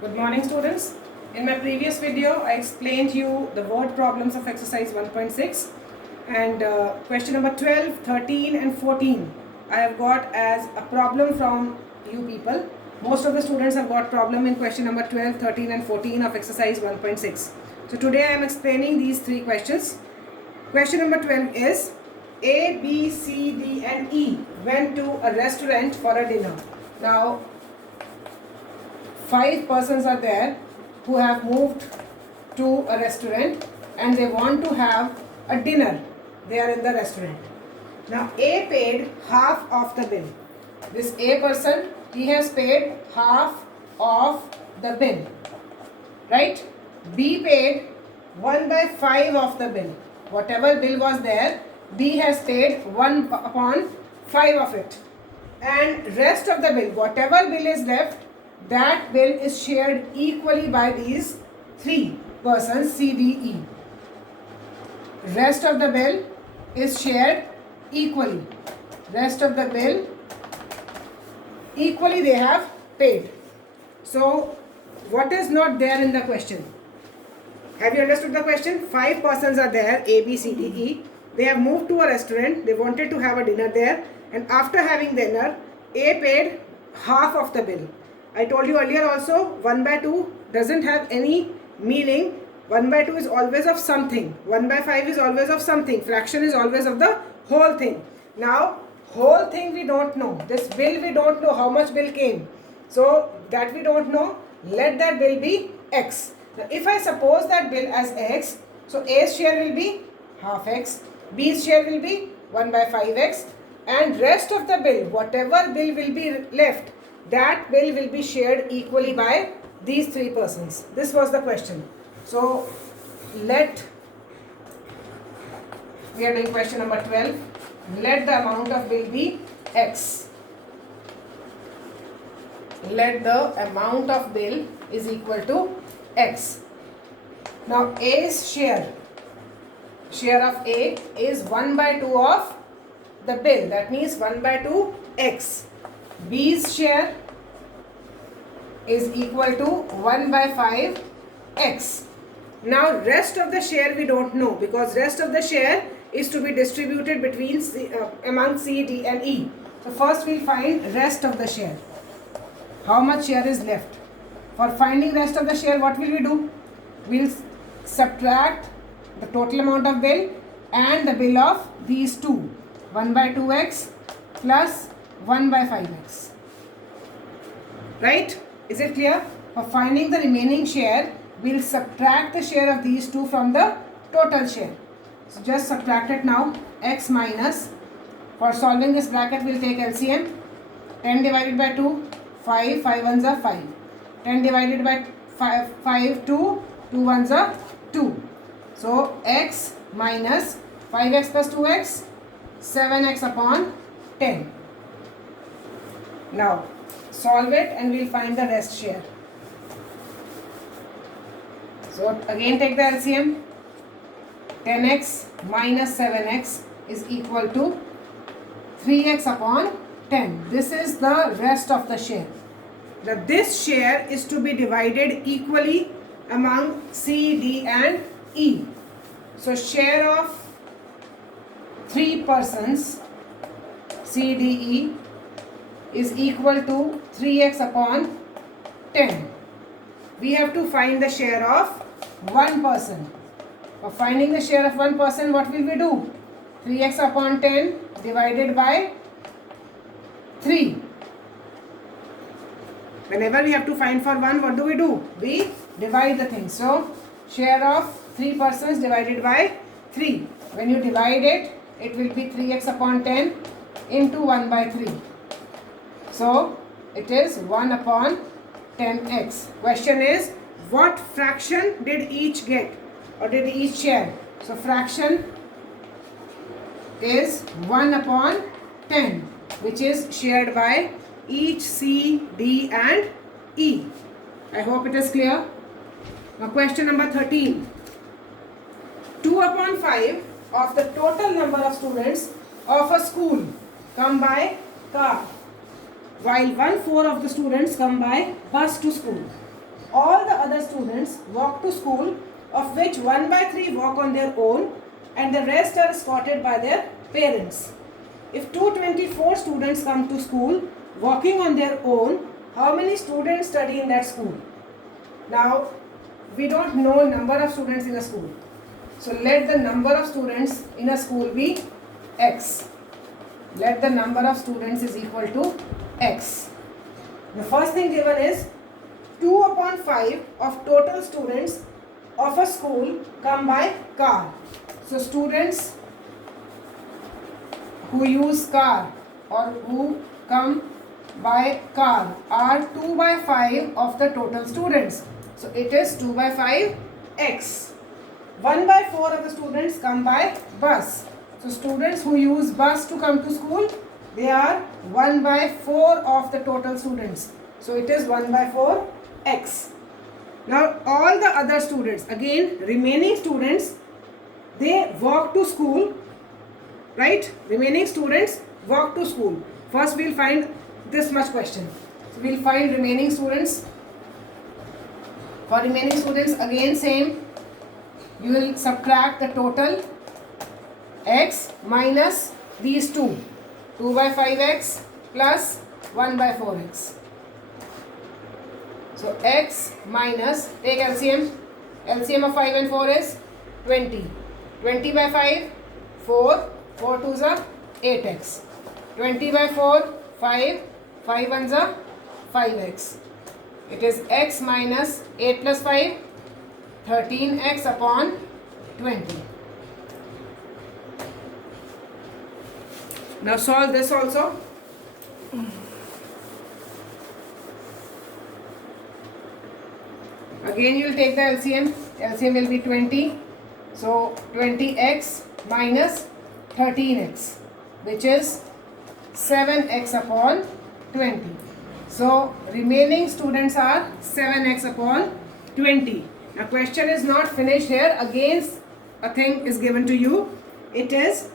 Good morning, students. In my previous video, I explained you the word problems of exercise 1.6 and question number 12, 13 and 14 I have got as a problem from you people. Most of the students have got problem in question number 12, 13 and 14 of exercise 1.6. So today I am explaining these three questions. Question number 12 is A, B, C, D and E went to a restaurant for a dinner. Now 5 persons are there who have moved to a restaurant and they want to have a dinner. They are in the restaurant. Now A paid half of the bill. This A person, he has paid half of the bill. Right? B paid 1/5 of the bill. Whatever bill was there, B has paid 1/5 of it. And rest of the bill, whatever bill is left, that bill is shared equally by these three persons C, D, E. Rest of the bill is shared equally. Rest of the bill equally they have paid. So what is not there in the question? Have you understood the question? 5 persons are there, A, B, C, D, E. They have moved to a restaurant. They wanted to have a dinner there. And after having dinner, A paid half of the bill. I told you earlier also 1/2 doesn't have any meaning. 1/2 is always of something. 1/5 is always of something. Fraction is always of the whole thing. Now whole thing we don't know. This bill we don't know how much bill came. So that we don't know. Let that bill be X. Now if I suppose that bill as X, so A's share will be half X. B's share will be 1/5X. And rest of the bill, whatever bill will be left, that bill will be shared equally by these three persons. This was the question. So we are doing question number 12. Let the amount of bill be X. Let the amount of bill is equal to X. Now A's share of A is 1/2 of the bill. That means 1/2 X. B's share is equal to 1/5 X. Now rest of the share we don't know, because rest of the share is to be distributed between among C, D and E. So first we'll find rest of the share. How much share is left? For finding rest of the share, what will we do? We'll subtract the total amount of bill and the bill of these two. 1/2X plus 1/5X. Right? Is it clear? For finding the remaining share, we'll subtract the share of these two from the total share. So just subtract it now. X minus, for solving this bracket, we'll take LCM. 10 divided by 2, 5, 5 ones are 5. 10 divided by 5, 2, 2 ones are 2. So X minus 5X plus 2X, 7X upon 10. Now solve it and we'll find the rest share. So again take the LCM. 10X minus 7X is equal to 3X upon 10. This is the rest of the share. Now this share is to be divided equally among C, D and E. So share of 3 persons C, D, E is equal to 3X upon 10. We have to find the share of one person. For finding the share of one person, what will we do? 3X upon 10 divided by 3. Whenever we have to find for one, what do? We divide the thing. So share of 3 persons divided by 3. When you divide it, it will be 3X upon 10 into 1/3. So it is 1 upon 10X. Question is, what fraction did each get or did each share? So fraction is 1 upon 10, which is shared by each C, D and E. I hope it is clear. Now question number 13. 2 upon 5 of the total number of students of a school come by car, while 1/4 of the students come by bus to school. all the other students walk to school, of which 1/3 walk on their own and the rest are escorted by their parents. If 224 students come to school walking on their own, how many students study in that school? Now, we don't know number of students in a school. So let the number of students in a school be x. Let the number of students is equal to x. The first thing given is 2/5 of total students of a school come by car. So students who use car or who come by car are 2/5 of the total students. So it is 2/5 x. 1/4 of the students come by bus. So students who use bus to come to school, they are 1/4 of the total students. So it is 1/4 x. Now all the other students, again remaining students, they walk to school, right? Remaining students walk to school. First we will find this much question. So we will find remaining students. For remaining students, again same, you will subtract the total x minus these two, 2/5x plus 1/4x. So x minus, take LCM. LCM of 5 and 4 is 20. 20/5, 4. 4 2s are 8x. 20/4, 5. 5 1s are 5x. It is x minus 8 plus 5, 13x upon 20. Now solve this also. Again you will take the LCM. LCM will be 20. So 20x minus 13x, which is 7x upon 20. So remaining students are 7x upon 20. Now question is not finished here. Again a thing is given to you. It is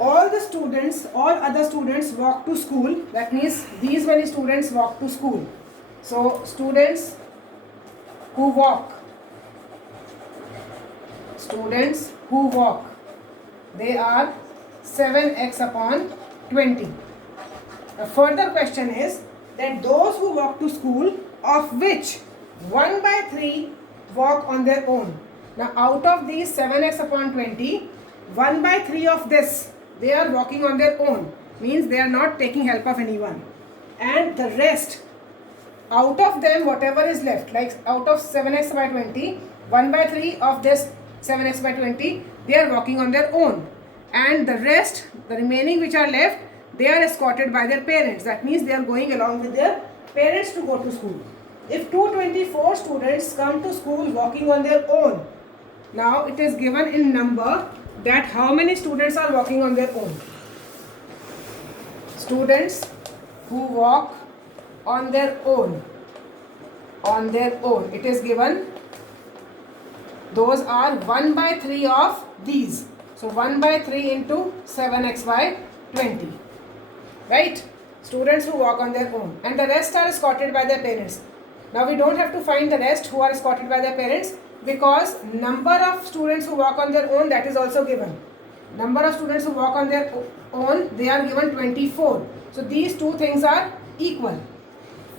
all the students, all other students walk to school. That means these many students walk to school. So students who walk, they are 7x upon 20. The further question is that those who walk to school, of which 1/3 walk on their own. Now out of these 7x upon 20, 1/3 of this, they are walking on their own. Means they are not taking help of anyone. And the rest, out of them whatever is left, like out of 7x by 20, 1/3 of this 7x by 20, they are walking on their own. And the rest, the remaining which are left, they are escorted by their parents. That means they are going along with their parents to go to school. If 224 students come to school walking on their own, now it is given in number that how many students are walking on their own. Students who walk on their own, it is given, those are 1/3 of these. So 1/3 into 7x by 20. Right? Students who walk on their own, and the rest are escorted by their parents. Now we don't have to find the rest who are escorted by their parents, because number of students who walk on their own, that is also given. Number of students who walk on their own, they are given 24. So these two things are equal.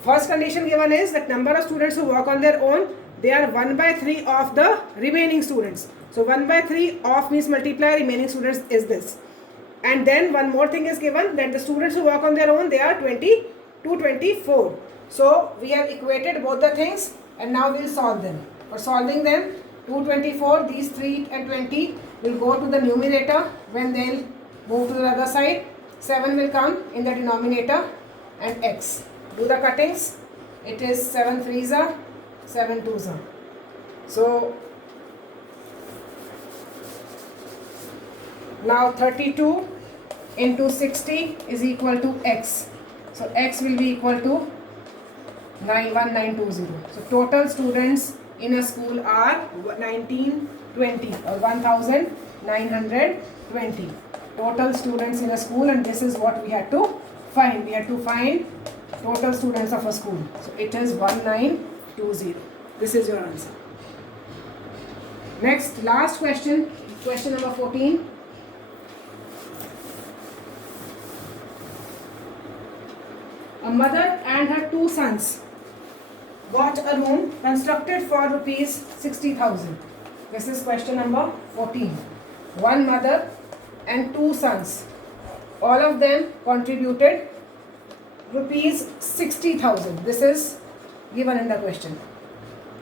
First condition given is that number of students who walk on their own, they are 1/3 of the remaining students. So 1/3 of means multiply remaining students is this. And then one more thing is given, that the students who walk on their own, they are 24. So we have equated both the things, and now we will solve them. For solving them, 224, these 3 and 20 will go to the numerator. When they will move to the other side, 7 will come in the denominator and x. Do the cuttings. It is 7 3s are, 7 2s are. So now 32 into 60 is equal to x. So x will be equal to 91920. So total students in a school are 1920 or 1920 total students in a school, and this is what we had to find. We have to find total students of a school. So it is 1920. This is your answer. Next, last question, question number 14. A mother and her two sons bought a room constructed for rupees 60,000. This is question number 14. One mother and two sons, all of them contributed rupees 60,000. This is given in the question,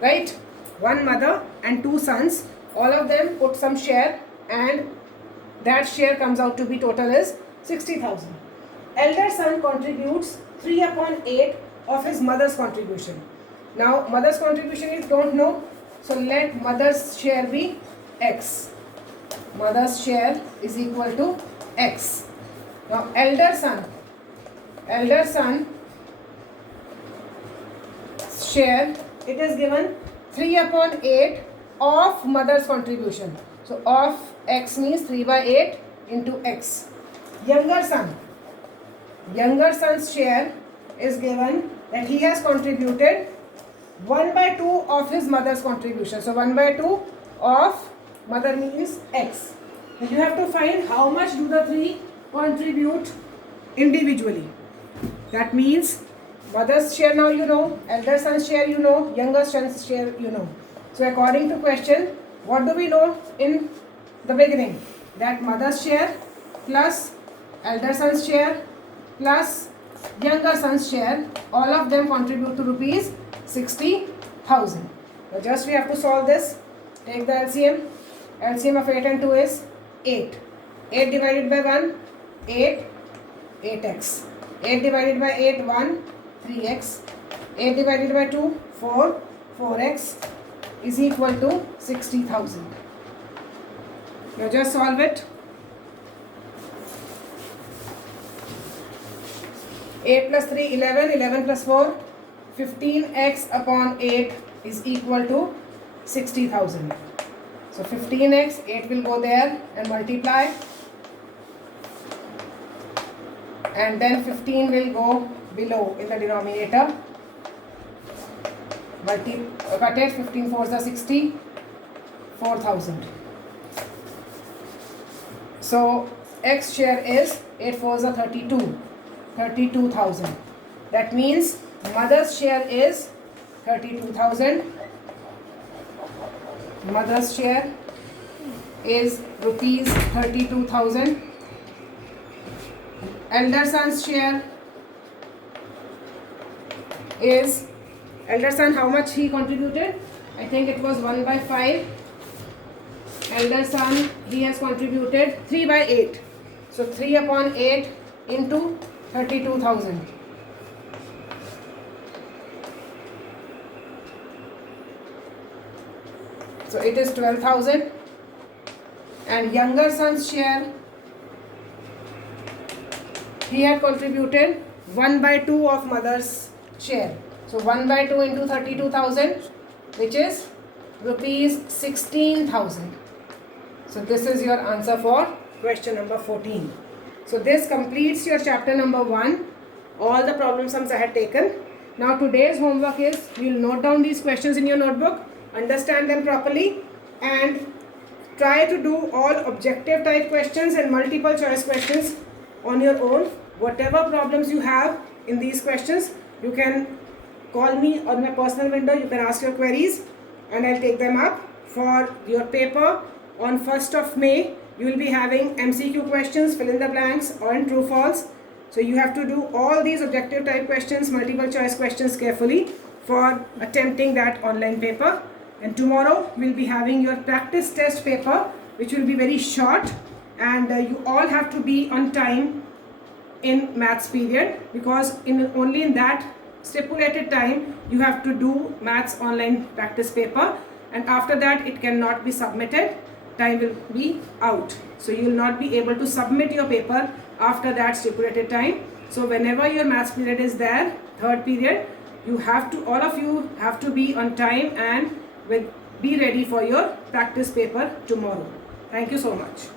right? One mother and two sons, all of them put some share, and that share comes out to be total is 60,000. Elder son contributes 3/8 of his mother's contribution. Now mother's contribution is don't know, so let mother's share be X. Mother's share is equal to X. Now elder son share, it is given 3/8 of mother's contribution. So of X means 3/8 into X. Younger son's share is given that he has contributed 1/2 of his mother's contribution. So 1/2 of mother means X. And you have to find how much do the three contribute individually. That means mother's share now you know, elder son's share you know, younger son's share you know. So according to question, what do we know in the beginning? That mother's share plus elder son's share plus younger son's share, all of them contribute to rupees 60,000. So just we have to solve this. Take the LCM. LCM of 8 and 2 is 8. 8 divided by 1, 8, 8x. 8 divided by 8, 1, 3x. 8 divided by 2, 4, 4x is equal to 60,000. Now just solve it. 8 plus 3, 11, 11 plus 4, 15x upon 8 is equal to 60,000. So 15x, 8 will go there and multiply. And then 15 will go below in the denominator. Cut it, 15 4s are 60, 4,000. So X share is 8 4s are 32. 32,000. That means mother's share is 32,000. Mother's share is rupees 32,000. Elder son's share is, elder son how much he contributed? I think it was 1/5. Elder son, he has contributed 3/8. So 3/8 into 32,000. So it is 12,000. And younger son's share, he had contributed 1/2 of mother's share. So 1/2 into 32,000, which is rupees 16,000. So this is your answer for question number 14. So this completes your chapter number 1. All the problem sums I had taken. Now today's homework is, you will note down these questions in your notebook, understand them properly, and try to do all objective type questions and multiple choice questions on your own. Whatever problems you have in these questions, you can call me on my personal window. You can ask your queries and I'll take them up. For your paper on 1st of May, you will be having MCQ questions, fill in the blanks or in true false. So you have to do all these objective type questions, multiple choice questions carefully for attempting that online paper. And tomorrow we will be having your practice test paper, which will be very short, and you all have to be on time in maths period, because only in that stipulated time you have to do maths online practice paper, and after that it cannot be submitted. Time will be out, so you will not be able to submit your paper after that stipulated time. So whenever your maths period is there, third period, you have to, all of you have to be on time and be ready for your practice paper tomorrow. Thank you so much.